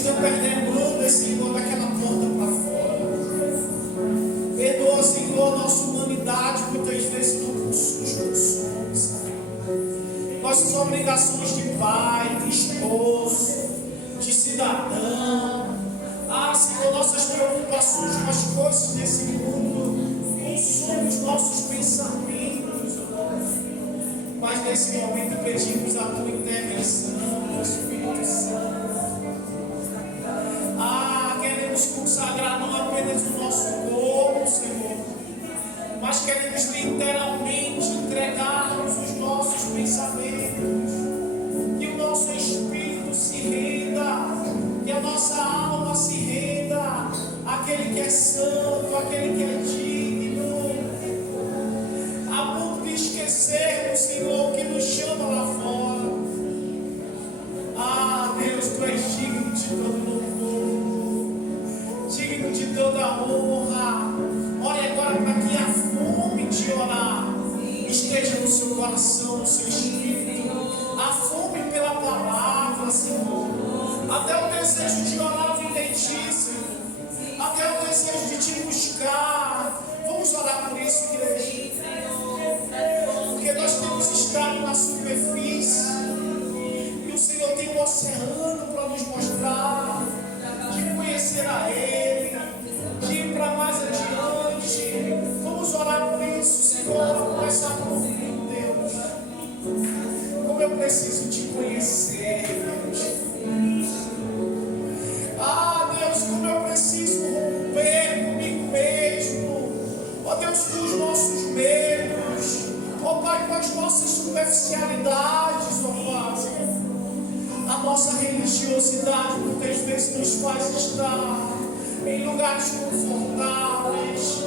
estão perdendo, Senhor, daquela porta para fora. Perdoa, Senhor, a nossa humanidade muitas vezes não consome, nossas obrigações de pai, de esposo, de cidadão. Senhor, nossas preocupações com as coisas desse mundo consomem os nossos pensamentos. Mas nesse momento pedimos a tua intervenção, Espírito Santo. Queremos consagrar não apenas o nosso corpo, Senhor, mas queremos literalmente entregarmos os nossos pensamentos, que o nosso espírito se renda, que a nossa alma se renda àquele que é santo, àquele que é digno, a ponto de esquecermos, Senhor, que nos chama lá fora. Deus, tu és digno de todo louvor, digno de toda honra. Ore agora para que a fome de orar esteja no seu coração, no seu espírito, a fome pela palavra, Senhor, até o desejo de orar vem de ti, Senhor, até o desejo de te buscar. Vamos orar por isso, igreja, porque nós temos estado na superfície e o Senhor tem um oceano para nos mostrar, de conhecer a Ele, de ir para mais adiante. Vamos orar por isso, Senhor. Começar por ouvir, Deus, como eu preciso te conhecer, Deus. Deus, como eu preciso romper comigo mesmo, Deus, com os nossos medos, Pai, com as nossas superficialidades, Pai. A nossa religiosidade muitas vezes nos faz estar em lugares confortáveis.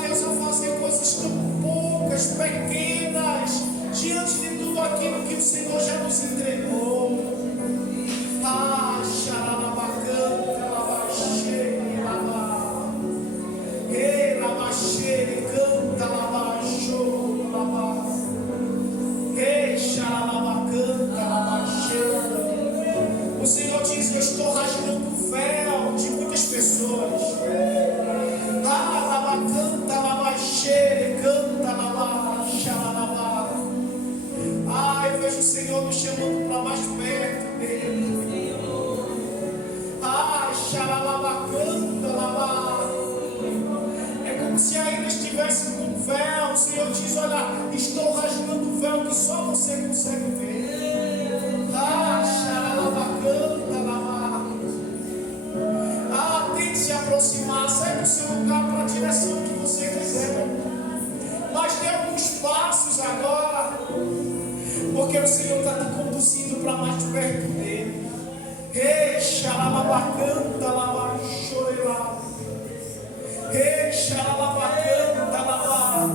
Deus, a fazer coisas tão poucas, pequenas, diante de tudo aquilo que o Senhor já nos entregou. Xaralabacanta, labaxere, labá. Ei, labaxere, canta, labaxo, labá. Ei, xaralabacanta, labaxere. O Senhor diz: eu estou rasgando o véu de muitas pessoas. Canta, labaxere, canta, labaxa, labá. Eu vejo o Senhor me chamando para mais perto dele. É como se ainda estivesse com o véu. O Senhor diz: olha, estou rasgando o véu que só você consegue ver. Tente se aproximar, sai do seu lugar para a direção que você quiser, mas dê alguns passos agora, porque o Senhor está te conduzindo para mais perto dele. Ei, xaralabacanta, labaxorelá. Ei, xaralabacanta, labá.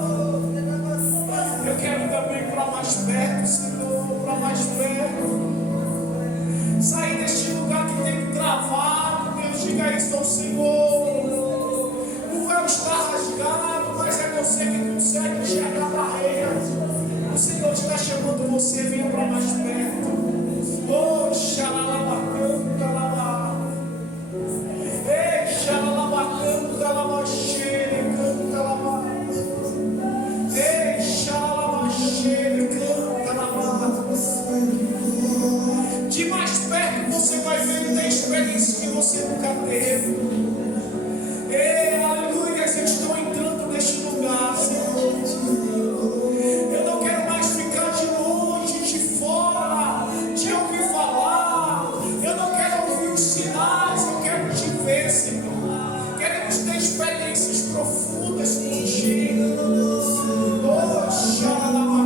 Eu quero também para mais perto, Senhor, para mais perto. Sair deste lugar que tem me travado. Deus, diga isso ao Senhor. O véu está rasgado, mas é você que consegue enxergar a barreira. O Senhor está chamando você, venha para mais perto. Xalalabacanta, labá. Ei, xalalabacanta, labaxere, canta, labá. Ei, xalalabaxere, canta, labá. De mais perto você vai ver e tem experiência que você nunca teve. Ei, aleluia, eu estou entrando neste lugar, Senhor. Eu não quero mais ficar de longe, de fora, de ouvir falar. Eu não quero ouvir os sinais, eu quero te ver, Senhor. Queremos ter experiências profundas contigo. Xalabacanta,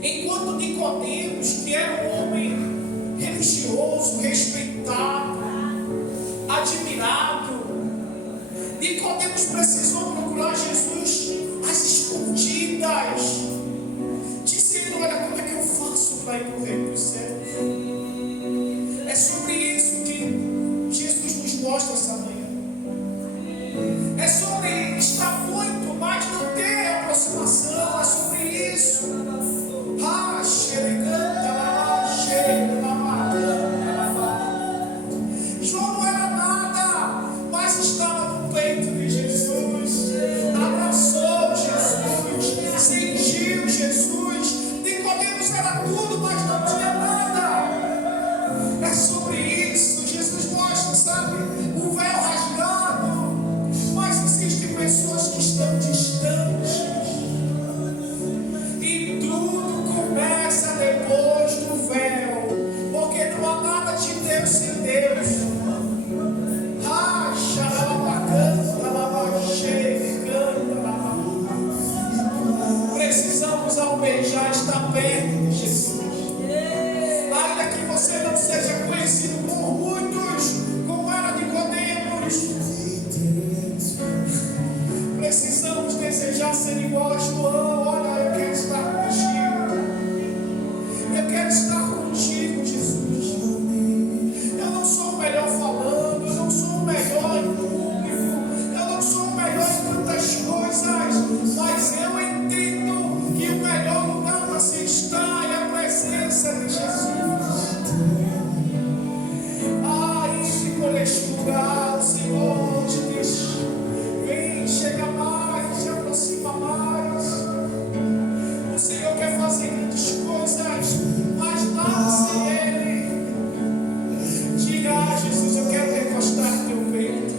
Enquanto Nicodemos, que era um homem religioso, respeitado, admirado, Nicodemos precisou procurar Jesus às escondidas. Disse ele: olha, como é que eu faço para ir para o reino dos céus? É sobre isso que Jesus nos mostra essa manhã. É sobre estar muito, mas não ter aproximação. É sobre isso. João não era nada, mas estava no peito de Jesus. Abraçou Jesus, sentiu Jesus. Nicodemos era tudo, mas não tinha nada. É sobre isso. Jesus mostra, sabe, o véu rasgado. Mas existem pessoas que estão distantes. E tudo começa depois do véu. Porque não há nada de Deus sem Deus. Precisamos almejar estar perto de Jesus. Ainda que você não seja conhecido por muitos, como era Nicodemos, precisamos desejar ser igual a João. Olha, eu quero estar contigo. Eu quero estar contigo, Jesus. Eu não sou o melhor falando, eu não sou o melhor em público, eu não sou o melhor em tantas coisas, mas eu entendo que o melhor lugar para se estar é a presença de Jesus. Entre por este lugar, o Senhor te diz: vem, chega mais, se aproxima mais. O Senhor quer fazer grandes coisas, mas nada sem Ele. Diga: Jesus, eu quero recostar teu peito.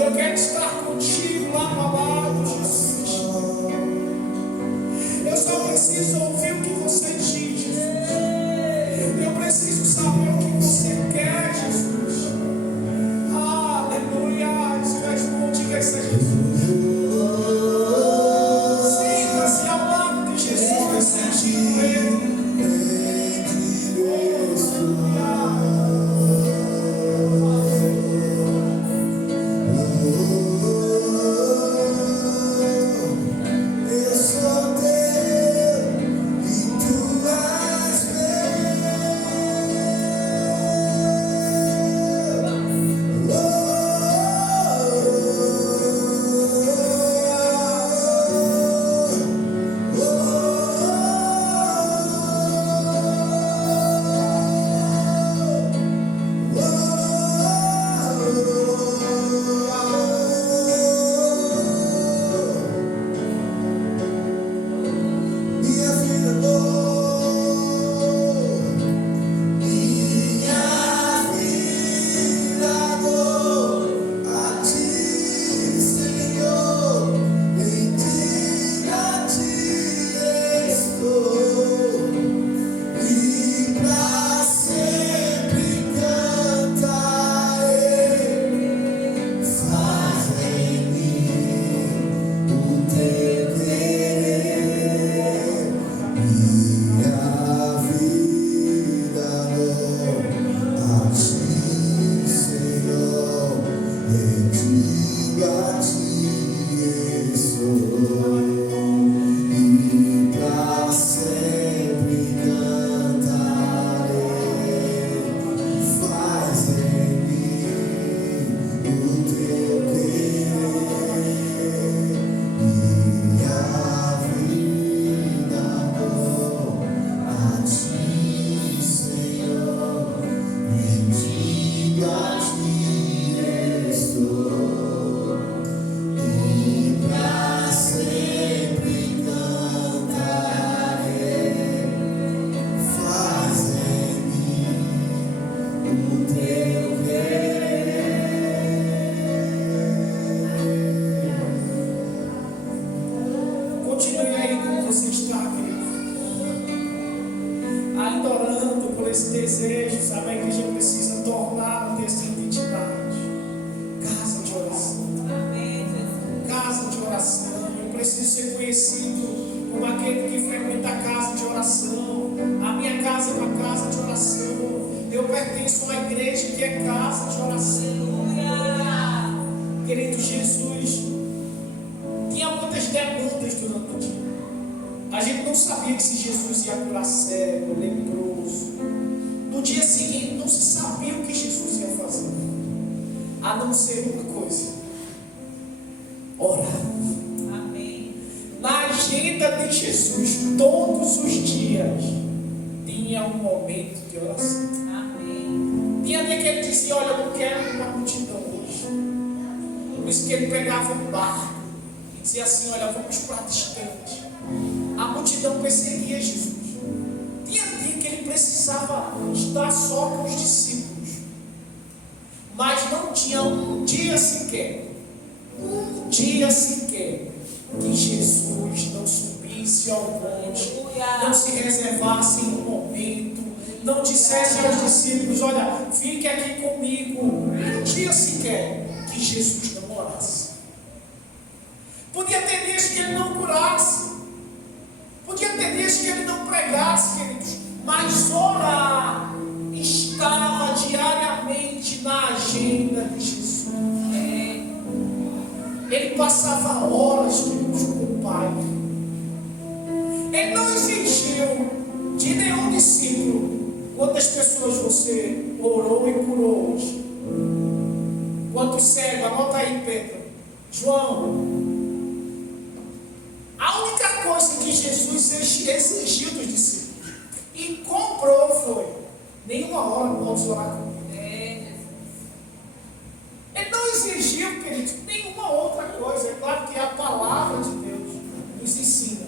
Eu quero estar contigo lá no lado, Jesus. Eu só preciso ouvir o que você diz, Jesus. Eu preciso saber o que você quer, Jesus. Continue aí como você está, querido. Ainda orando por esse desejo, sabe? A igreja precisa tornar essa identidade. Casa de oração. Casa de oração. Eu preciso ser conhecido como aquele que frequenta a casa de oração. A minha casa é uma casa de oração. Eu pertenço a uma igreja que é casa de oração. Querido, Jesus tinha muitas demandas durante o dia. A gente não sabia que se Jesus ia curar cego, leproso. No dia seguinte não se sabia o que Jesus ia fazer, a não ser uma coisa: orar. Amém. Na agenda de Jesus, todos os dias tinha um momento de oração. Amém. Tinha dia que ele dizia: olha, eu não quero uma multidão hoje. Por isso que ele pegava um barco e dizia assim: olha, vamos para distante. A multidão perseguia Jesus. Tinha dia que ele precisava estar só com os discípulos, mas não tinha um dia sequer que Jesus não subisse ao monte, não se reservasse em um momento, não dissesse aos discípulos: olha, fique aqui comigo. Um dia sequer que Jesus não orasse. Podia ter dias que ele não curasse, podia ter dias que ele não pregasse, queridos, mas orar estava diariamente na agenda de Jesus. Ele passava horas, queridos, com o Pai. Ele não exigiu de nenhum discípulo quantas pessoas você orou e curou hoje. Quantos cegos? Anota aí, Pedro. João. A única coisa que Jesus exigiu dos discípulos e comprou foi: nenhuma hora podes orar comigo. Ele não exigiu, queridos, nenhuma outra coisa. É claro que a palavra de Deus nos ensina,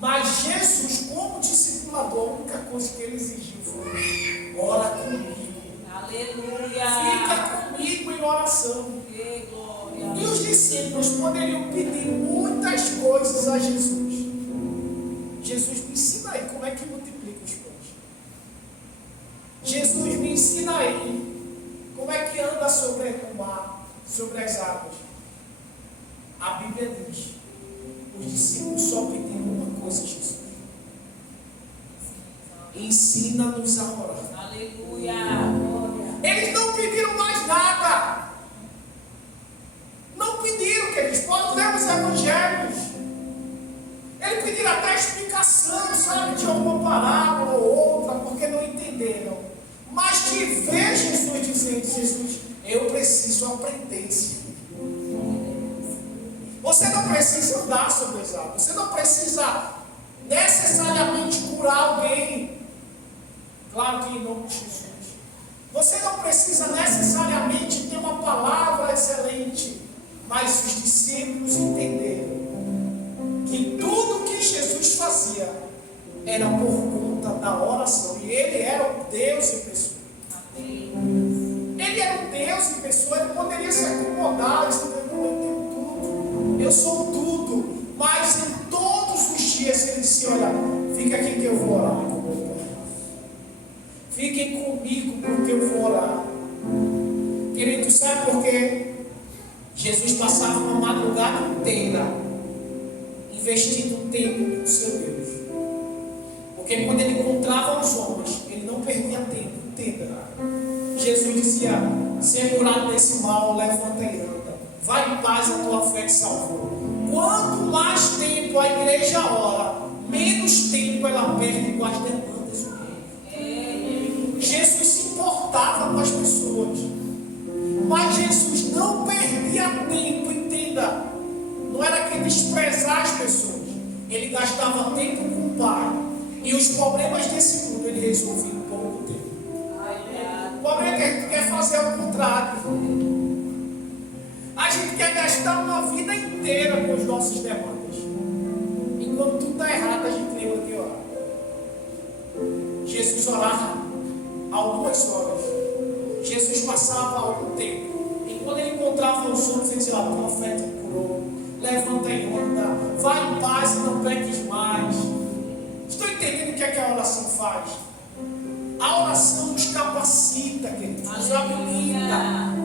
mas Jesus, como discipulador, a única coisa que ele exigiu foi: ora comigo. Aleluia. Fica comigo em oração. Que glória. E os discípulos poderiam pedir muitas coisas a Jesus. Jesus, me ensina aí como é que multiplica os pães. Jesus, me ensina aí como é que anda sobre o mar, sobre as águas. A Bíblia diz: os discípulos só pediram uma coisa a Jesus: ensina-nos a orar. Aleluia. Eles não pediram mais nada. Não pediram, queridos. Pode ver os evangelhos. Eles pediram até explicação, sabe, de alguma parábola ou outra, porque não entenderam. Mas de ver Jesus dizendo: Jesus, eu preciso aprender isso. Você não precisa andar sobre as águas. Você não precisa necessariamente curar alguém. Claro que em nome de Jesus. Você não precisa necessariamente ter uma palavra excelente. Mas os discípulos entenderam que tudo que Jesus fazia era por conta da oração. E ele era o Deus em pessoa. Ele era o Deus em pessoa. Ele poderia se acomodar e dizer: eu tenho tudo, eu sou tudo. Mas em todos os dias ele disse: olha, fica aqui que eu vou orar. Fiquem comigo porque eu vou orar. Querido, sabe por quê? Jesus passava uma madrugada inteira investindo tempo com o seu Deus. Porque quando ele encontrava os homens, ele não perdia tempo. Entenda. Jesus dizia: ser curado desse mal, levanta e anda. Vai em paz, a tua fé te salvou. Quanto mais tempo a igreja ora, menos tempo ela perde com as demandas humanas. Jesus se importava com as pessoas, mas Jesus não perdia tempo, entenda. Não era que desprezar as pessoas. Ele gastava tempo com o Pai. E os problemas desse mundo ele resolvia em pouco tempo. O problema é que a gente quer fazer o contrário. A gente quer gastar uma vida inteira com as nossas demandas. E quando tudo está errado, a gente lembra de orar. Jesus orava algumas horas. que a oração faz? A oração nos capacita, queridos, nos habilita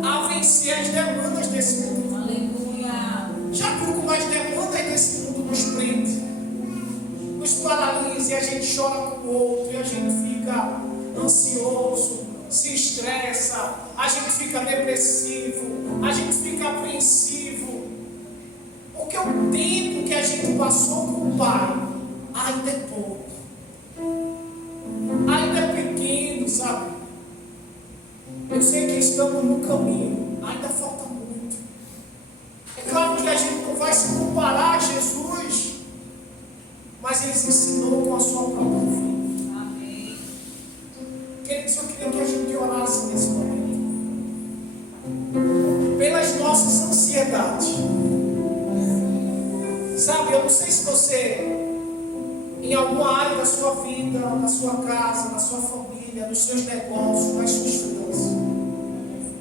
a vencer as demandas desse mundo. Aleluia. Já viu como as demandas desse mundo nos prende, nos paralisa, e a gente chora com o outro, e a gente fica ansioso, se estressa, a gente fica depressivo, a gente fica apreensivo, porque o tempo que a gente passou com o Pai ainda é pouco, ainda é pequeno, sabe? Eu sei que estamos no caminho, ainda falta muito. É claro que a gente não vai se comparar a Jesus, mas Ele se ensinou com a sua própria vida. Amém. Queridos, eu queria que a gente orasse nesse momento pelas nossas ansiedades. Sabe, eu não sei se você, em alguma área da sua vida, na sua casa, na sua família, nos seus negócios, nas suas finanças,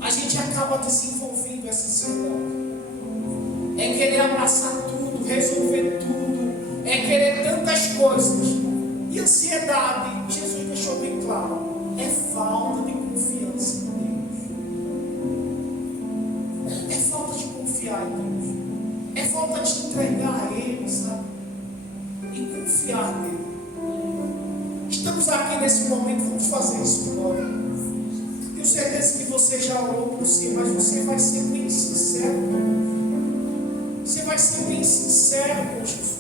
a gente acaba desenvolvendo essa ansiedade. É querer abraçar tudo, resolver tudo, é querer tantas coisas. E ansiedade, Jesus deixou bem claro, é falta de confiança em Deus. É falta de confiar em Deus. É falta de entregar a Ele, sabe? E confiar nele. Estamos aqui nesse momento, vamos fazer isso agora. Tenho certeza que você já orou por si, mas você vai ser bem sincero. Você vai ser bem sincero com Jesus.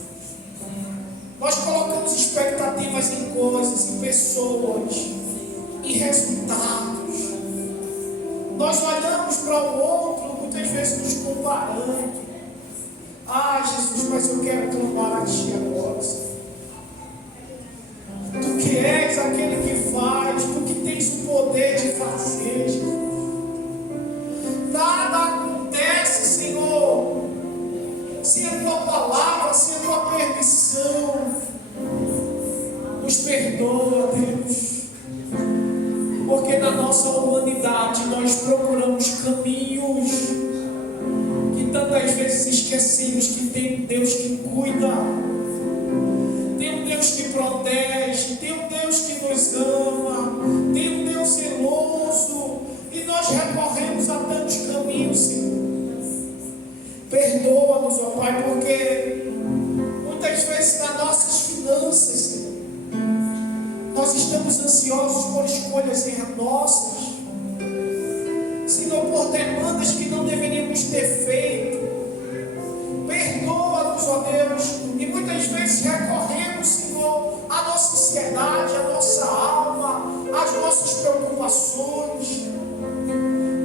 Nós colocamos expectativas em coisas, em pessoas, em resultados. Nós olhamos para o outro, muitas vezes nos comparando. Ah, Jesus, mas eu quero clamar a Ti agora, Senhor. Tu que és aquele que faz, Tu que tens o poder de fazer, Jesus. Nada acontece, Senhor, sem a Tua palavra, sem a Tua permissão. Nos perdoa, Deus, porque na nossa humanidade nós procuramos caminhos que tantas vezes esquecemos que tem um Deus que cuida, tem um Deus que protege, tem um Deus que nos ama, tem um Deus zeloso, e nós recorremos a tantos caminhos, Senhor. Perdoa-nos, ó Pai, porque muitas vezes nas nossas finanças, Senhor, nós estamos ansiosos por escolhas nossas, Senhor, por demandas que não deveríamos ter feito. Perdoa-nos, ó Deus, e muitas vezes recorremos, Senhor, à nossa ansiedade, à nossa alma, às nossas preocupações.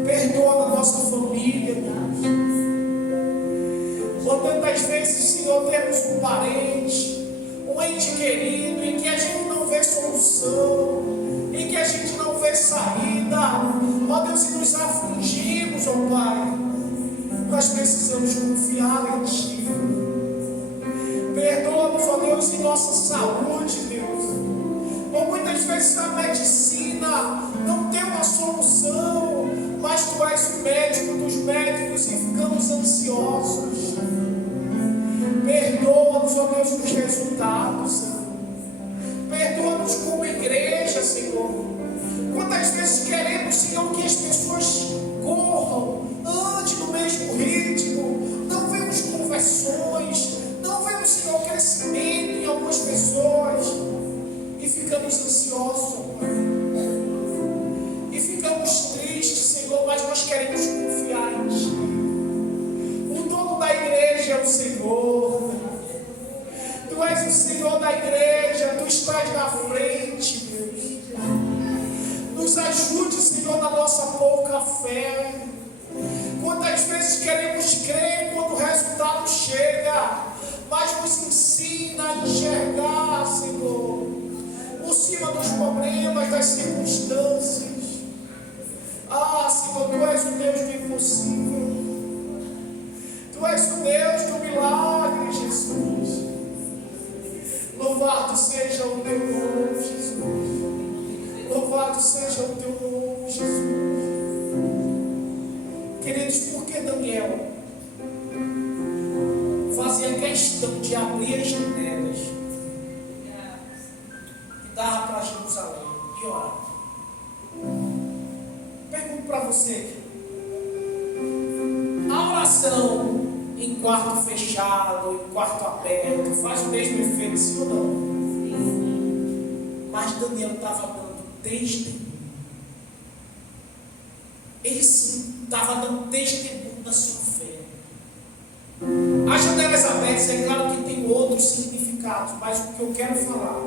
Perdoa a nossa família, Deus. Por tantas vezes, Senhor, temos um parente, um ente querido, em que a gente não vê solução, em que a gente não vê saída, ó Deus, e nos afligimos, ó Pai. Nós precisamos confiar em Ti. Perdoa-nos, ó Deus, em nossa saúde, Deus. Ou muitas vezes a medicina não tem uma solução, mas Tu és o médico dos médicos e ficamos ansiosos. Perdoa-nos, ó Deus, nos resultados, Senhor. Perdoa-nos como igreja, Senhor. Quantas vezes queremos, Senhor, que as pessoas corram, andem no mesmo ritmo, não vemos conversões, não vemos, Senhor, crescimento em algumas pessoas, e ficamos ansiosos, ó Pai. E ficamos tristes, Senhor, mas nós queremos confiar em Ti. O dono da igreja é o Senhor. Tu és o Senhor da igreja, Tu estás na frente, Deus. Nos ajude, Senhor, na nossa pouca fé. Quantas vezes queremos crer quando o resultado chega, mas nos ensina a enxergar, Senhor, por cima dos problemas, das circunstâncias. Ah, Senhor, Tu és o Deus do impossível. Tu és o Deus do milagre, Jesus. Louvado seja o Teu nome, Jesus. Louvado seja o Teu nome, Jesus. Queridos, por que Daniel fazia questão de abrir as janelas e para você aqui. A oração em quarto fechado, em quarto aberto, faz o mesmo efeito, sim ou não? Mas Daniel estava dando testemunho. Ele sim estava dando testemunho da sua fé. As janelas abertas, é claro que tem outros significados, mas o que eu quero falar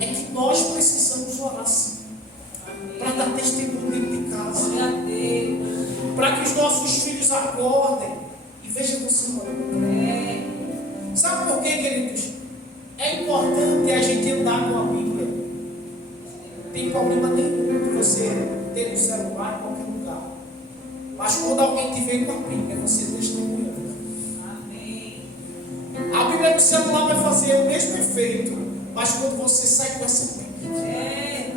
é que nós precisamos orar sim, para dar testemunho dentro de casa, Glória a Deus. para que os nossos filhos acordem e vejam você orando. Sabe por quê, queridos? É importante a gente andar com a Bíblia. Não tem problema nenhum de você ter no celular em qualquer lugar. Mas quando alguém te vê com a Bíblia, você testemunhando. Amém. A Bíblia no celular vai fazer o mesmo efeito, mas quando você sai com essa Bíblia,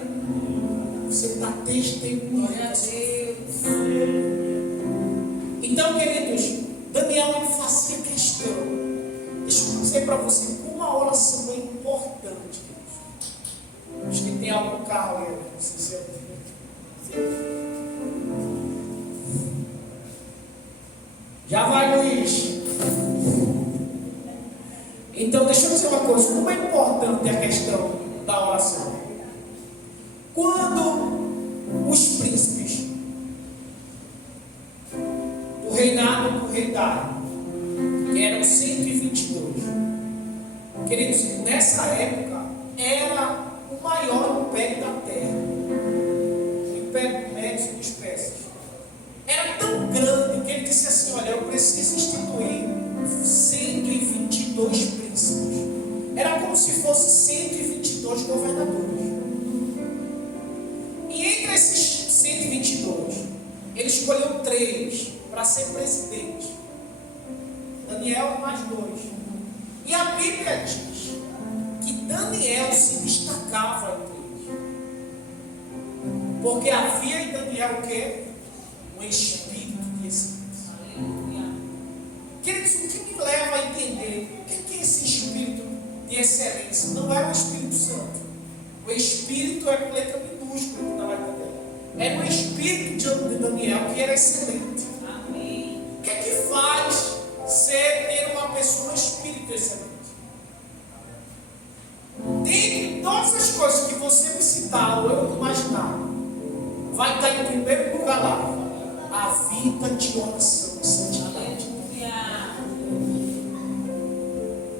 você está testemunhando. Glória a Deus. Então, queridos, Daniel ele fazia questão. Deixa eu dizer para você como a oração é importante. Acho que tem algum carro aí, não sei se é. Já vai, Luiz. Então, deixa eu dizer uma coisa: como é importante a questão da oração? Quando os príncipes do reinado do rei Dário, que eram 122, queridos, nessa época era o maior império da terra, o Império Médio dos Persas. Era tão grande que ele disse assim: olha, eu preciso instituir 122 príncipes. Era como se fosse 122 governadores. E entre esses 122, ele escolheu 3 para ser presidente. Daniel mais 2. E a Bíblia diz que Daniel se destacava entre eles. Porque havia em Daniel o quê? Um espírito de excelência. Aleluia. Queridos, o que me leva a entender o que é esse espírito de excelência? Não é o Espírito Santo. O espírito é com letra minúscula, que não é Daniel. Era o espírito de Daniel que era excelente. Amém. O que é que faz ter uma pessoa um espírito excelente? Dentre todas as coisas que você me citar ou eu imaginar, vai estar em primeiro lugar lá a vida de oração e santidade. Aleluia.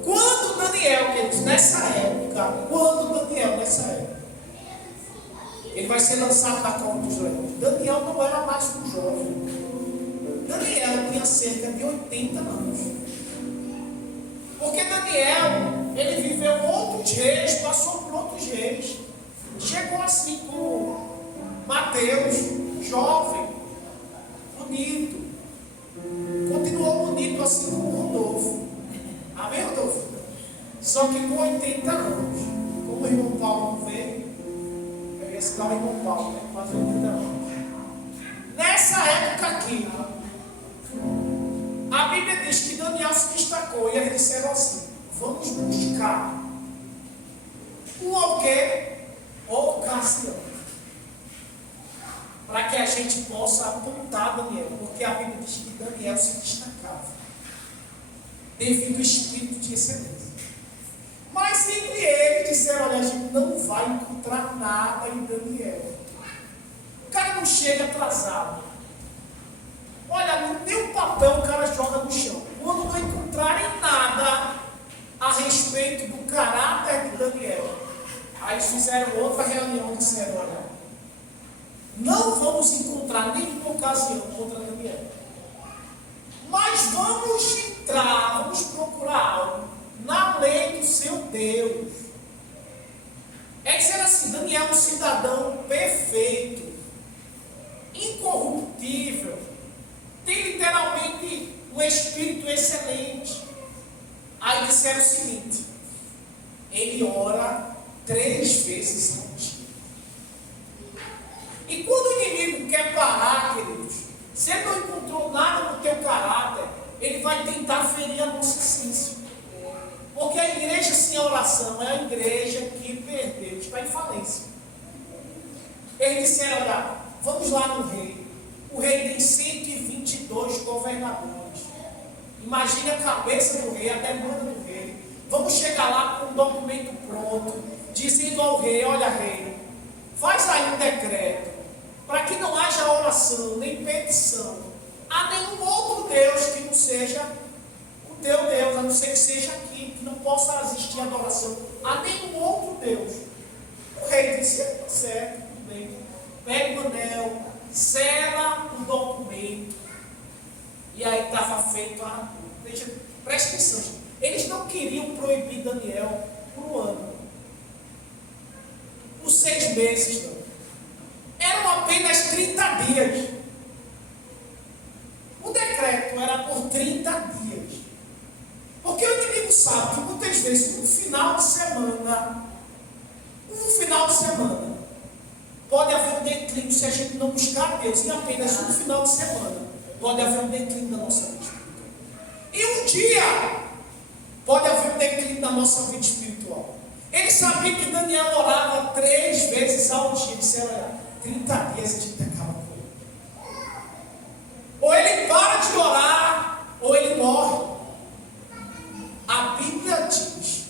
Quando Daniel, queridos, nessa época, ele vai ser lançado da cova dos leões. Daniel não era mais um jovem. Daniel tinha cerca de 80 anos. Porque Daniel, ele viveu outros reis, passou por outros reis. Chegou assim como Mateus, jovem, bonito. Continuou bonito assim como Rodolfo. Amém, Rodolfo? Só que com 80 anos. Como o irmão Paulo não veio, eu ia citar o irmão Paulo, né? Quase 80 anos. Nessa época aqui, a Bíblia diz que Daniel se destacou e eles disseram assim: vamos buscar qualquer ocasião para que a gente possa apontar Daniel, porque a Bíblia diz que Daniel se destacava devido ao espírito de excelência. Mas entre eles disseram: olha, a gente não vai encontrar nada em Daniel. O cara não chega atrasado. Olha, nem um papel o cara joga no chão. Quando não encontrarem nada a respeito do caráter de Daniel, aí eles fizeram outra reunião e disseram: olha, não vamos encontrar nenhuma ocasião contra Daniel, mas vamos entrar, vamos procurar algo na lei do seu Deus. É dizer assim: Daniel é um cidadão perfeito, incorruptível, tem literalmente um espírito excelente. Aí disseram o seguinte: ele ora 3 vezes ao dia. E quando o inimigo quer parar, queridos, se ele não encontrou nada no teu caráter, ele vai tentar ferir a nossa essência. Porque a igreja sem oração é a igreja que perdeu, está em falência. Eles disseram: olha, vamos lá no rei, governadores. Imagine a cabeça do rei, a demanda do rei. Vamos chegar lá com um documento pronto, dizendo ao rei: olha, rei, faz aí um decreto, para que não haja oração, nem petição a nenhum outro Deus que não seja o teu Deus, a não ser que seja aqui, que não possa existir adoração a nenhum outro Deus. O rei disse: certo, tudo bem. Pega o anel, sela o documento. E aí estava feito a. Veja, presta atenção, gente. Eles não queriam proibir Daniel por um ano, por 6 meses, não. Eram apenas 30 dias. O decreto era por 30 dias. Porque o inimigo sabe que muitas vezes no final de semana, pode haver um declínio se a gente não buscar Deus. Em apenas um final de semana, pode haver um declínio da nossa vida espiritual. E um dia, pode haver um declínio da nossa vida espiritual. Ele sabia que Daniel orava 3 vezes ao dia. Ele disse: olha, 30 dias a gente acaba com ele. Ou ele para de orar, ou ele morre. A Bíblia diz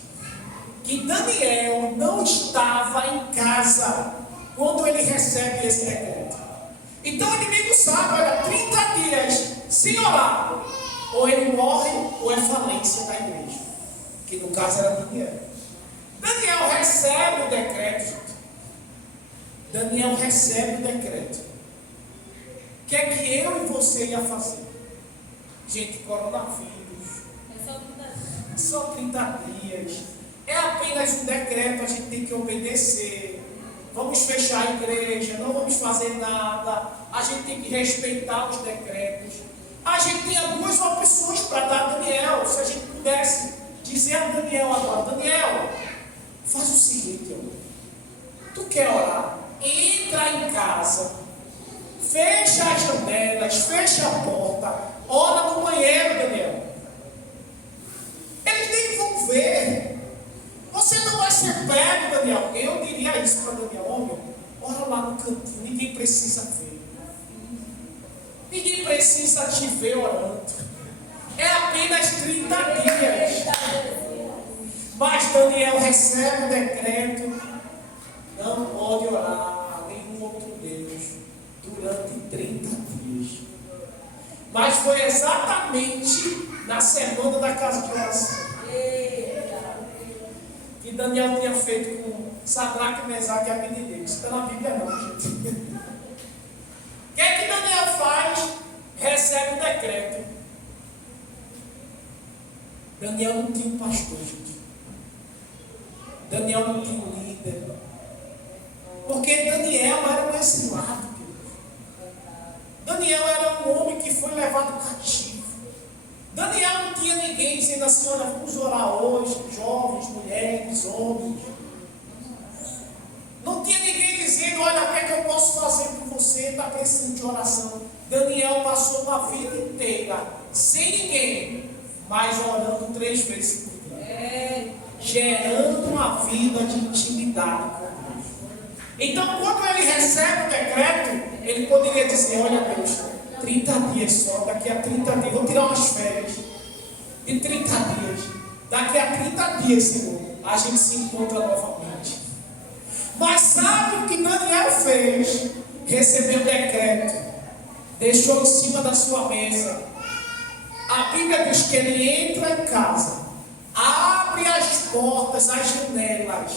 que Daniel não estava em casa quando ele recebe esse decreto. Então o inimigo sabe: olha, 30 dias sem orar, ou ele morre, ou é falência da igreja, que no caso era Daniel. Daniel recebe o decreto, gente. Daniel recebe o decreto. O que é que eu e você ia fazer? Gente, coronavírus, só 30 dias, é apenas um decreto, a gente tem que obedecer. Vamos fechar a igreja, não vamos fazer nada, a gente tem que respeitar os decretos. A gente tinha 2 opções para dar a Daniel. Se a gente pudesse dizer a Daniel agora: Daniel, faz o seguinte, tu quer orar? Entra em casa, fecha as janelas, fecha a porta, ora no banheiro, Daniel. Eles nem vão ver. Você não vai ser pego, Daniel. Eu diria isso para Daniel: homem, ora lá no cantinho, ninguém precisa ver. Ninguém precisa te ver orando. É apenas 30 dias. Mas Daniel recebe o decreto: não pode orar a nenhum outro Deus durante 30 dias. Mas foi exatamente na semana da casa de oração que Daniel tinha feito com Sadraque, Mesaque e Abednego. Isso está na Bíblia não, gente. O que é que Daniel faz? Recebe o decreto. Daniel não tinha um pastor, gente. Daniel não tinha um líder. Porque Daniel era um exilado. Daniel era um homem que foi levado cativo. Daniel não tinha ninguém dizendo assim: olha, vamos orar hoje, jovens, mulheres, homens. Não tinha ninguém dizendo: olha, o que é que eu posso fazer por você? Está precisando de oração. Daniel passou uma vida inteira sem ninguém, mas orando 3 vezes por dia, gerando uma vida de intimidade com Deus. Então, quando ele recebe o decreto, ele poderia dizer: olha, Deus, 30 dias só, daqui a 30 dias, vou tirar umas férias de 30 dias, daqui a 30 dias, Senhor, a gente se encontra novamente. Mas sabe o que Daniel fez? Recebeu o decreto, deixou em cima da sua mesa. A Bíblia diz que ele entra em casa, abre as portas, as janelas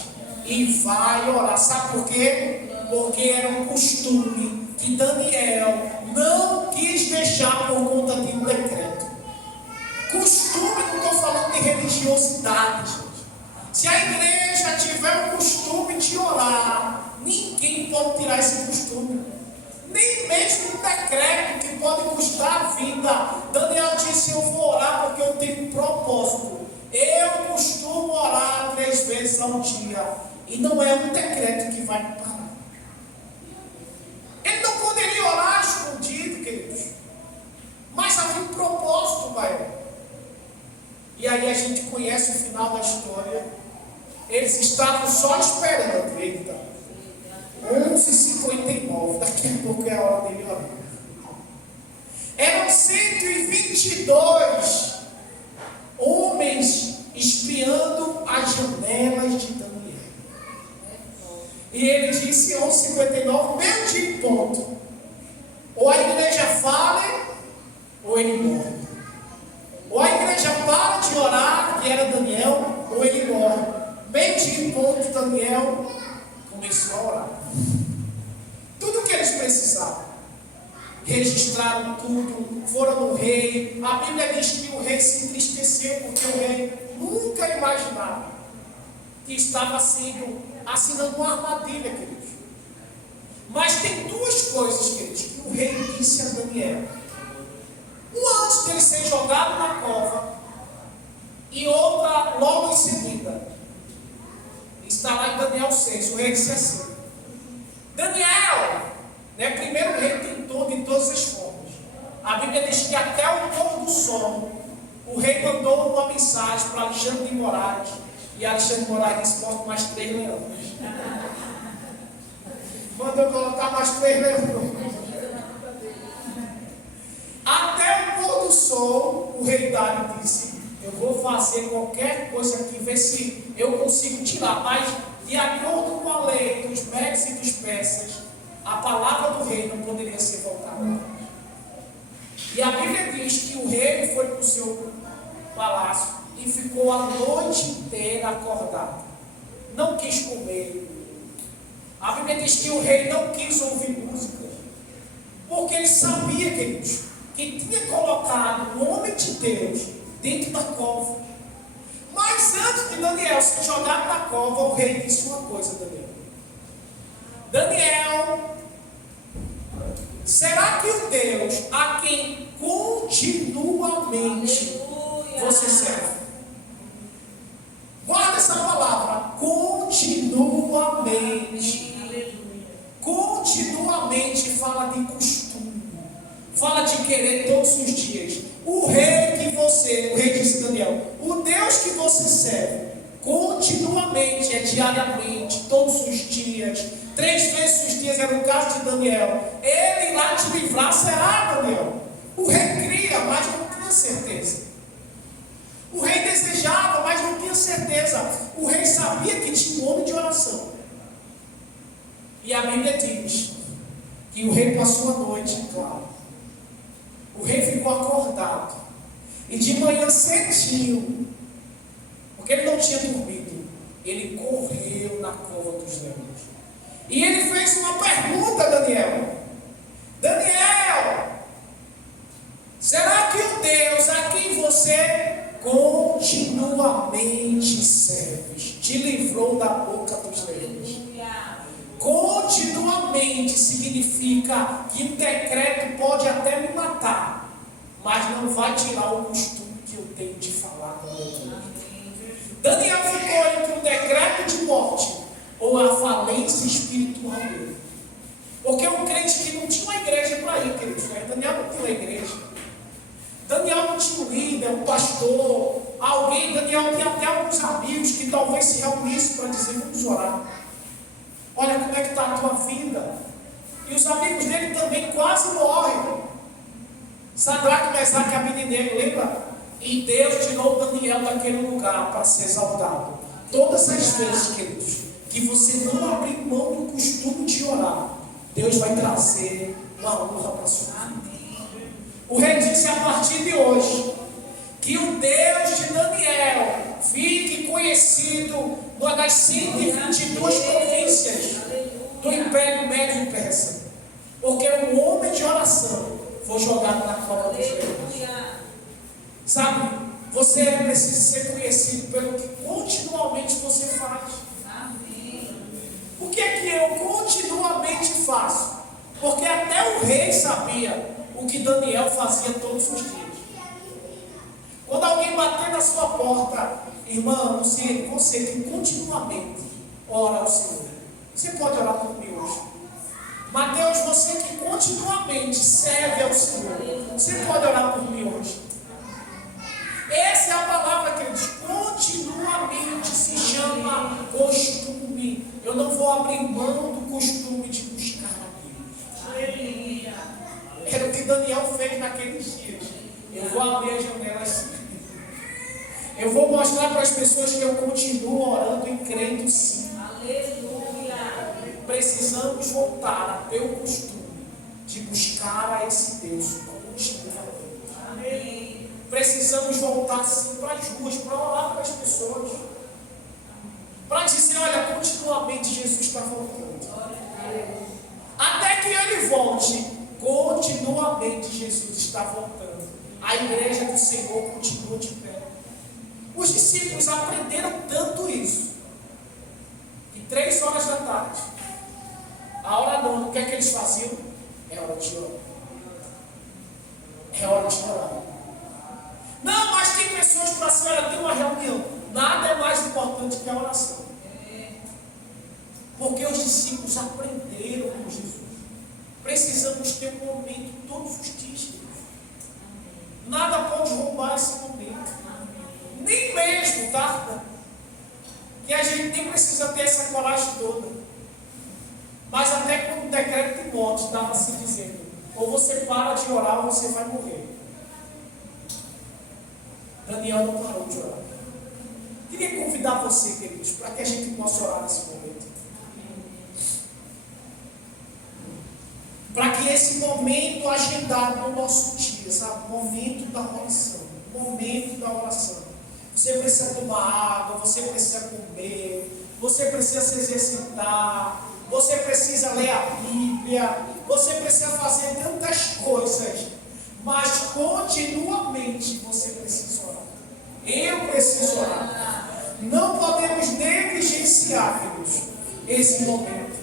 e vai orar. Sabe por quê? Porque era um costume que Daniel não quis deixar por conta de um decreto. Costume, não estou falando de religiosidade, gente. Se a igreja tiver o costume de orar, ninguém pode tirar esse costume. Nem mesmo um decreto que pode custar a vida. Daniel disse: eu vou orar porque eu tenho um propósito. Eu costumo orar 3 vezes ao dia. E não é um decreto que vai me parar. Ele não poderia orar escondido, queridos. Mas havia um propósito maior. E aí a gente conhece o final da história. Eles estavam só esperando. Eita, 11h59. Daqui a pouco é a hora dele orar. Eram 120 22 homens espiando as janelas de Daniel. E ele disse, 11:59, meio-dia em ponto. Ou a igreja fale, ou ele morre. Ou a igreja para de orar, que era Daniel, ou ele morre. Meio-dia em ponto, Daniel começou a orar. Tudo o que eles precisavam. Registraram tudo, foram no rei. A Bíblia diz que o rei se entristeceu, porque o rei nunca imaginava que estava assinando uma armadilha, queridos. Mas tem duas coisas, queridos, que o rei disse a Daniel. Uma antes dele ser jogado na cova, e outra logo em seguida. Está lá em Daniel 6, o rei disse assim: Daniel, primeiro o rei tentou de todas as formas. A Bíblia diz que até o pôr do sol, o rei mandou uma mensagem para Alexandre de Moraes, e Alexandre de Moraes disse: bota mais 3 leões. Mandou colocar mais 3 leões. Até o pôr do sol, o rei Dário disse: eu vou fazer qualquer coisa aqui, ver se eu consigo tirar. Mas, de acordo com a lei dos medos e dos persas, a palavra do rei não poderia ser voltada. E a Bíblia diz que o rei foi para o seu palácio e ficou a noite inteira acordado. Não quis comer. A Bíblia diz que o rei não quis ouvir música, porque ele sabia, queridos, que tinha colocado o homem de Deus dentro da cova. Mas antes de Daniel ser jogado na cova, o rei disse uma coisa: Daniel, será que o Deus a quem continuamente você serve? Guarda essa palavra, continuamente. Continuamente fala de costume, fala de querer todos os dias. O rei disse Daniel, o Deus que você serve, continuamente, diariamente, todos os dias, 3 vezes os dias, era o caso de Daniel, ele irá te livrar, será, Daniel? O rei cria, mas não tinha certeza. O rei desejava, mas não tinha certeza. O rei sabia que tinha um homem de oração. E a Bíblia diz que o rei passou a noite em claro. O rei ficou acordado. E de manhã cedinho, porque ele não tinha dormido, ele correu na cova dos leões. E ele fez uma pergunta a Daniel: Daniel, será que o Deus a quem você continuamente serve te livrou da boca dos leões? Continuamente significa que um decreto pode até me matar, mas não vai tirar o costume que eu tenho de falar com Deus. Daniel ficou entre um decreto de morte ou a falência espiritual dele. Porque um crente que não tinha uma igreja para ir, queridos, Daniel não tinha uma igreja. Daniel não tinha um líder, um pastor, alguém. Daniel tinha até alguns amigos que talvez se reunissem para dizer: vamos orar. Olha como é que está a tua vida. E os amigos dele também quase morrem. Sadraque, Mesaque e Abednego, lembra? E Deus tirou Daniel daquele lugar para ser exaltado. Todas as vezes, queridos, que você não abrir mão do costume de orar, Deus vai trazer uma honra para a sua vida. O rei disse a partir de hoje que o Deus de Daniel fique conhecido numa das 122 províncias do Império Médio e Persa, porque um homem de oração foi jogado na cova dos leões. Sabe, você precisa ser conhecido pelo que continuamente você faz. Por que eu continuamente faço? Porque até o rei sabia o que Daniel fazia todos os dias. Quando alguém bater na sua porta, irmão, você que continuamente ora ao Senhor, você pode orar por mim hoje. Mateus, você que continuamente serve ao Senhor, você pode orar por mim hoje. Essa é a palavra que diz: continuamente se chama costume. Eu não vou abrir mão do costume de buscar a Deus. Era o que Daniel fez naqueles dias. Eu vou abrir a janela assim. Eu vou mostrar para as pessoas que eu continuo orando e crendo sim. Aleluia. Precisamos voltar a ter o costume de buscar a esse Deus continuamente. Amém. Precisamos voltar sim para as ruas, para orar para as pessoas. Para dizer, olha, continuamente Jesus está voltando. Até que Ele volte, continuamente Jesus está voltando. A igreja do Senhor continua de pé. Os discípulos aprenderam tanto isso. E 3 horas da tarde, a hora não, o que é que eles faziam? É hora de orar. É hora de orar. Não, mas tem pessoas para assim, olha, tem uma reunião. Nada é mais importante que a oração. Porque os discípulos aprenderam com Jesus. Precisamos ter um momento todos os dias. Nada pode roubar esse momento. Nem mesmo, tá? Que a gente nem precisa ter essa coragem toda. Mas até quando o decreto de morte estava se dizendo, ou você para de orar ou você vai morrer. Daniel não parou de orar. Queria convidar você, queridos, para que a gente possa orar nesse momento. Para que esse momento agendado no nosso dia, sabe? Momento da oração. Momento da oração. Você precisa tomar água, você precisa comer, você precisa se exercitar, você precisa ler a Bíblia, você precisa fazer tantas coisas, mas continuamente você precisa orar. Eu preciso orar. Não podemos negligenciar, queridos, esse momento.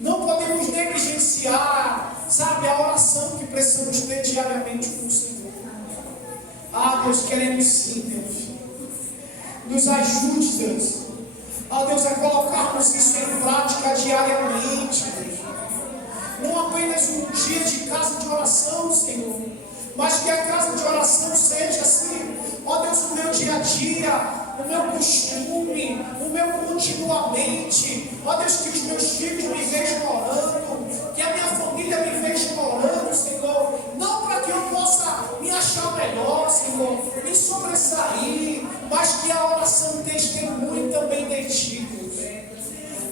Não podemos negligenciar, sabe, a oração que precisamos ter diariamente com o Senhor. Ah, Deus, queremos sim, Deus. Nos ajude, Deus. Ah, Deus, a colocarmos isso em prática diariamente, Deus. Não apenas um dia de casa de oração, Senhor, mas que a casa de oração seja assim, ó Deus, o meu dia a dia, o meu costume, o meu continuamente. Ó Deus, que os meus filhos me vejam orando, que a minha família me veja orando, Senhor. Não para que eu possa me achar melhor, Senhor, me sobressair, mas que a oração testemunhe também de Ti, Deus.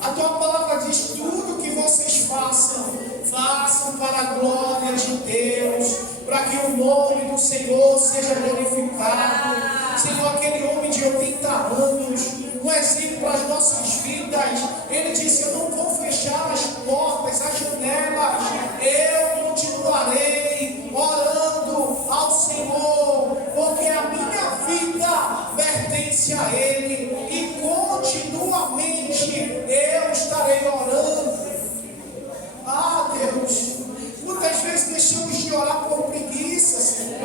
A Tua palavra diz: tudo que vocês façam, façam para a glória de Deus, para que o nome do Senhor seja glorificado. Senhor, aquele homem de 80 anos, um exemplo para as nossas vidas, ele disse: eu não vou fechar as portas, as janelas, eu continuarei orando ao Senhor, porque a minha vida pertence a Ele, e continuamente eu estarei orando. Ah, Deus, quantas vezes deixamos de orar por preguiça, Senhor?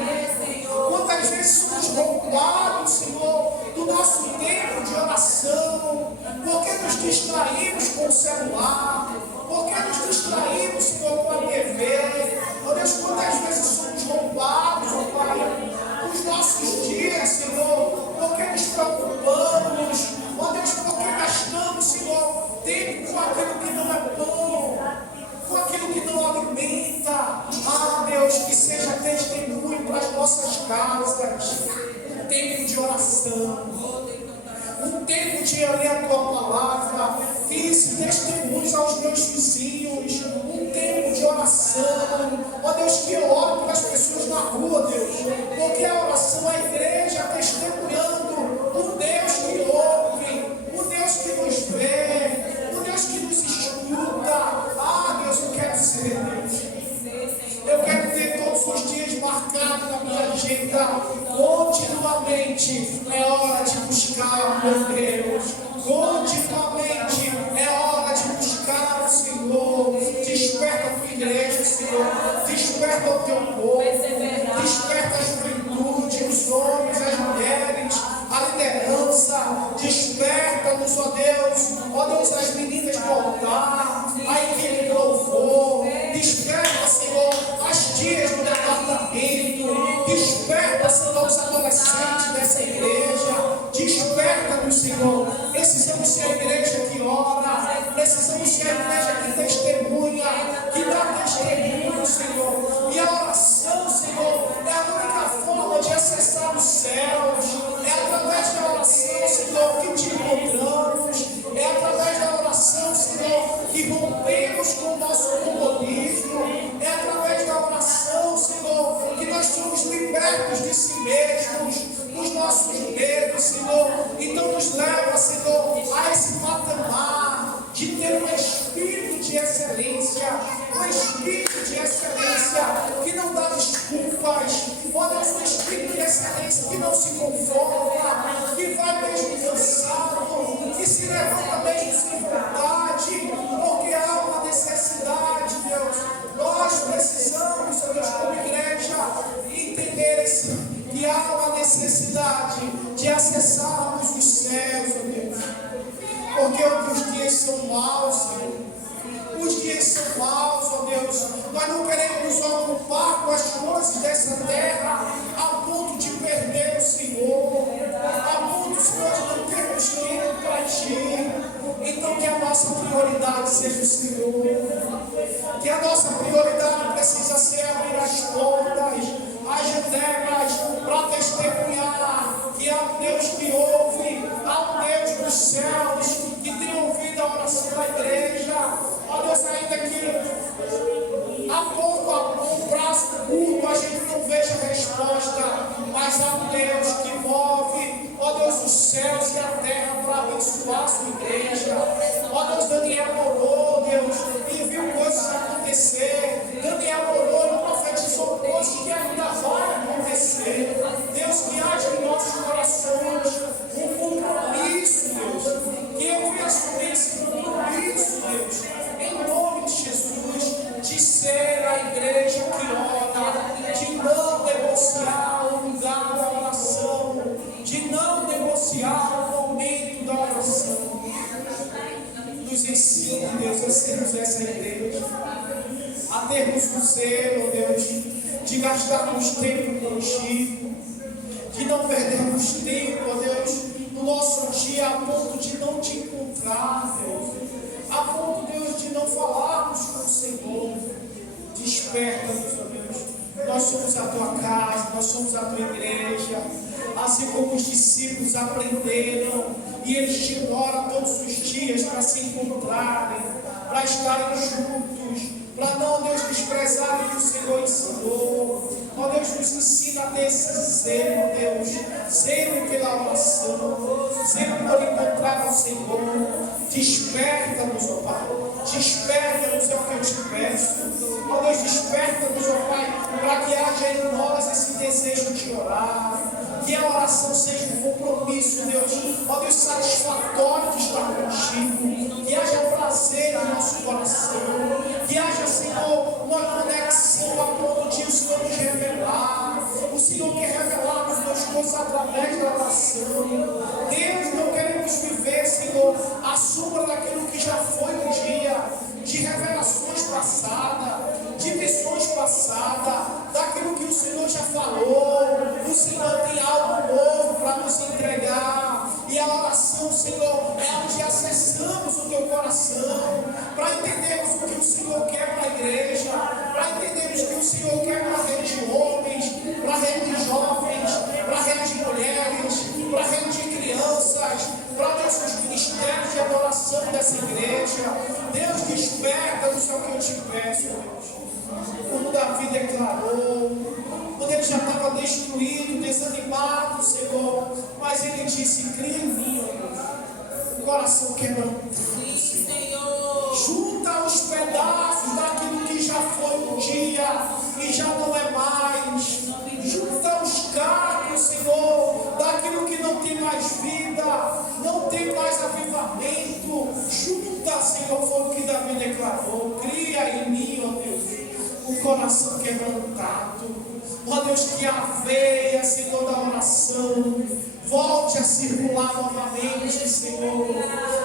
Quantas vezes somos roubados, Senhor, do nosso tempo de oração? Porque nos distraímos com o celular? Porque nos distraímos, Senhor, com a TV? Oh Deus, quantas vezes somos roubados, oh Pai, nos nossos dias, Senhor? Porque nos preocupamos? Oh Deus, porque gastamos, Senhor, tempo com aquilo que não é bom, com aquilo que não alimenta. Ah, Deus, que seja testemunho para as nossas casas, um tempo de oração, um tempo de ler a Tua palavra, fiz testemunhos aos meus vizinhos, um tempo de oração. Ó Deus, que eu oro pelas pessoas na rua, Deus, porque a oração é a igreja testemunhando um Deus que ouve, um Deus que nos vê, um Deus que nos escuta. Ah, Deus, eu quero ser Deus. Eu quero ter todos os dias marcados na minha agenda, continuamente. É hora de buscar, meu Deus. Continuamente é hora de buscar o Senhor. Desperta a tua igreja, Senhor. Desperta o teu povo. Desperta a juventude, os homens, as mulheres, a liderança. Desperta-nos, ó Deus. Ó Deus, as meninas do altar, a equipe do louvor. Desperta, Senhor, as tias do departamento. Desperta, Senhor, os adolescentes dessa igreja. Desperta-nos, Senhor. Precisamos ser a igreja que ora. Precisamos ser a igreja que testemunha, que dá testemunho, Senhor. E a oração, Senhor, é a única que não se conforma, que vai mesmo cansado, que se levanta mesmo sem vontade, porque há uma necessidade, Deus. Nós precisamos, ó Deus, como igreja, entender que há uma necessidade de acessarmos os céus, ó Deus. Porque os dias são maus, Senhor. Os dias são maus, ó Deus. Nós não queremos nos ocupar com as coisas dessa terra a ponto de perder o Senhor, a ponto, Senhor, de não termos tempo para Ti. Então que a nossa prioridade seja o Senhor. Que a nossa prioridade precisa ser abrir as portas, as janelas, para testemunhar que há um Deus que ouve, há um Deus dos céus que tem ouvido a oração da igreja. Ó Deus, ainda que a pouco, prazo curto, a gente não veja a resposta, mas há um Deus que move, ó Deus, os céus e a terra para abençoar a sua igreja. Ó Deus, Daniel orou, Deus, e viu coisas acontecer. Daniel orou e profetizou coisas que ainda vai acontecer. Deus, que haja em nossos corações um compromisso, Deus, que eu venha assumir esse compromisso, Deus, em nome de Jesus, de ser a igreja que ora, de não negociar o lugar da oração, de não negociar o momento da oração. Nos ensine, Deus, a sermos essa igreja, a termos um zelo, Deus, de gastarmos tempo contigo, de não perdermos tempo, ó Deus, no nosso dia, a ponto de não te encontrar, Deus, a ponto, Deus, de não falarmos com o Senhor. Desperta-nos, ó Deus. Nós somos a tua casa, nós somos a tua igreja. Assim como os discípulos aprenderam e eles te oram todos os dias para se encontrarem, para estarem juntos, para não, Deus, desprezarem o que o Senhor ensinou. Ó Deus, nos ensina a ter esse zelo, Deus, zelo pela oração, zelo por encontrar ao Senhor. Desperta-nos, ó Pai, desperta-nos, é o que eu te peço. Ó Deus, desperta-nos, ó Pai, para que haja em nós esse desejo de orar, que a oração seja um compromisso, Deus, ó Deus, satisfatório de estar contigo, que haja prazer no nosso coração, que haja, Senhor, uma conexão a ponto de o Senhor nos revelar. O Senhor quer revelar-nos as coisas através da oração. Deus, não queremos viver, Senhor, a sombra daquilo que já foi um dia, de revelações passadas, de visões passadas, daquilo que o Senhor já falou. O Senhor tem algo novo para nos entregar. E a oração, Senhor, é onde acessamos o teu coração, para entendermos o que o Senhor quer para a igreja, para entendermos o que o Senhor quer para a rede de homens, para a rede de jovens, para a rede de mulheres, para a rede de crianças, para Deus, os ministérios de adoração dessa igreja. Deus, desperta-nos, é o que eu te peço, Deus. Como Davi declarou, quando ele já estava destruído, desanimado, Senhor, mas ele disse: cria em mim, ó Deus, o coração quebrantado, Senhor. Junta os pedaços daquilo que já foi um dia e já não é mais. Junta os cacos, Senhor, daquilo que não tem mais vida, não tem mais avivamento. Junta, Senhor, foi o que Davi declarou. Cria em mim, ó Deus, o coração quebrantado. Ó Deus, que a veia, Senhor, da oração volte a circular novamente, Senhor,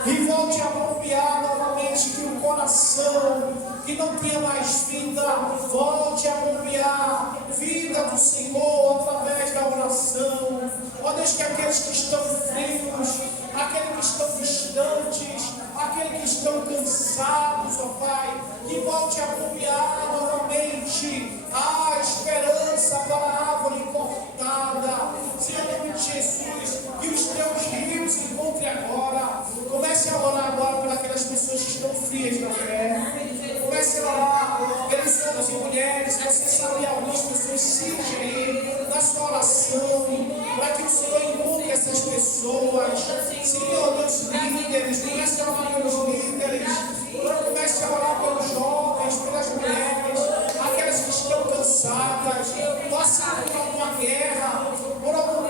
e volte a bombear novamente, que o coração que não tinha mais vida, volte a bombear vida do Senhor através da oração. Ó Deus, que aqueles que estão frios, aqueles que estão distantes, aqueles que estão cansados, ó Pai, que volte a bombear novamente a esperança para a árvore cortada. Senhor, em nome de Jesus, que os teus rios encontrem agora. Comece a orar agora por aquelas pessoas que estão frias na fé. Comece a orar pelos homens e mulheres. Você sabe algumas pessoas, siga aí na sua oração, para que o Senhor encontre essas pessoas. Senhor, Deus, líderes, comece a orar pelos líderes. Comece a orar pelos jovens, pelas mulheres, aquelas que estão cansadas, passando por alguma guerra, por algum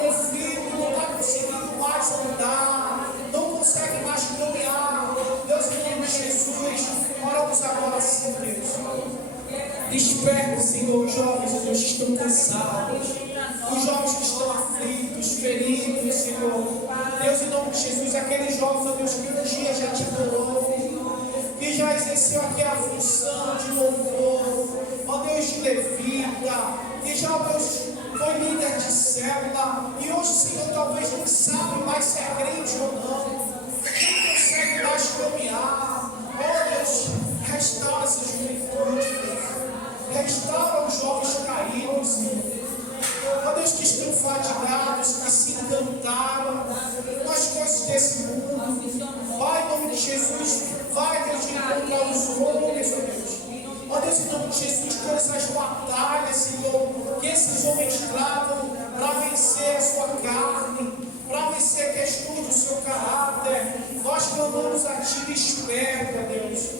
jovens, ó Deus, que estão cansados, os jovens que estão aflitos, feridos, Senhor. Deus, em nome de Jesus, aqueles jovens, ó Deus, que um dia já te adorou, que já exerceu aqui a função de louvor, ó Deus, de levita, que já, ó Deus, foi líder de célula, e hoje, Senhor, talvez não sabe mais se é crente ou não, não consegue mais caminhar. Ó Deus, restaura essa juventude, restaura os jovens caídos, Senhor. Ó Deus, que estão fadigados, que se encantaram com as coisas desse mundo. Vai, em nome de Jesus, vai, Deus, de encontrar os homens, ó Deus. Ó Deus, em nome de Jesus, todas as batalhas, Senhor, que esses homens travam para vencer a sua carne, para vencer questões do seu caráter. Nós clamamos a Ti, desperta, Deus.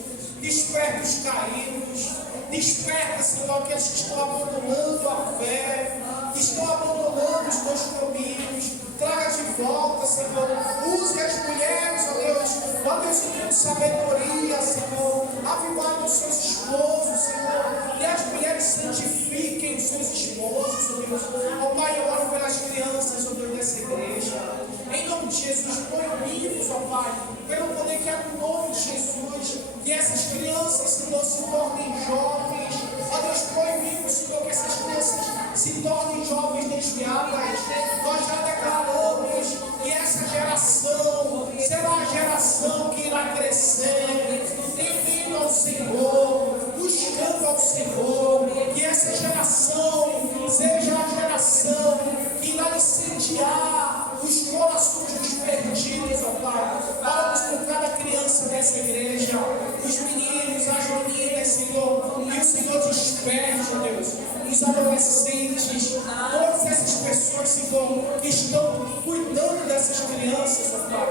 Desperta os caídos. Desperta, Senhor, aqueles que estão abandonando a fé, que estão abandonando os teus caminhos. Traga de volta, Senhor. Use as mulheres, ó Deus. Ó Deus, com sabedoria, Senhor. Avivai os seus esposos, Senhor. E as mulheres santifiquem os seus esposos, ó Deus. Ó Pai, eu oro pelas crianças, ó Deus, dessa igreja. Em nome de Jesus, proibimos, ó Pai, pelo poder que é no nome de Jesus, que essas crianças, Senhor, se tornem jovens. Ó Deus, proibimos, Senhor, que essas crianças se tornem jovens desviadas. Nós já declaramos que essa geração será a geração que irá crescer, temendo ao Senhor, buscando ao Senhor. Que essa geração seja a geração que irá incendiar os corações dos perdidos, ó Pai. Oramos por cada criança dessa igreja, os meninos, as meninas, Senhor. E o Senhor desperte, ó Deus, os adolescentes, todas essas pessoas, Senhor, que estão cuidando dessas crianças, ó Pai.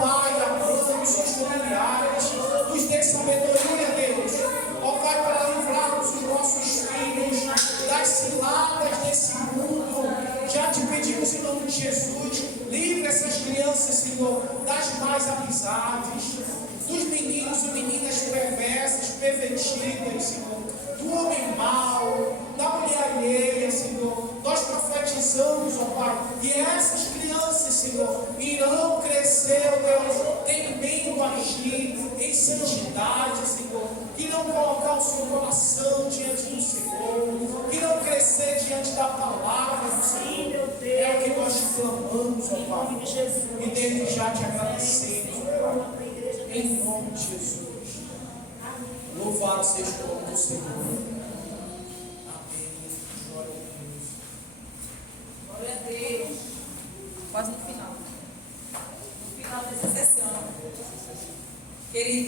Pai, abençoe seus familiares, nos dê sabedoria, Deus. Ó Pai, para livrarmos os nossos filhos das ciladas desse mundo. Já te pedimos em nome de Jesus, livre essas crianças, Senhor, das más amizades, dos meninos e meninas perversas, pervertidas, Senhor, do homem mau, da mulher alheia, Senhor. Nós profetizamos, ó Pai, que essas crianças, Senhor, irão crescer, ó Deus, temendo agir em santidade, Senhor, que irão colocar o seu coração diante do Senhor, que irão crescer diante da palavra do Senhor. É o que nós te clamamos, ó Pai, e desde já te agradecemos, ó Pai, em nome de Jesus. Louvado seja o nome do Senhor. Amém. Glória a Deus. Glória a Deus. Quase no final. No final dessa sessão. Querido.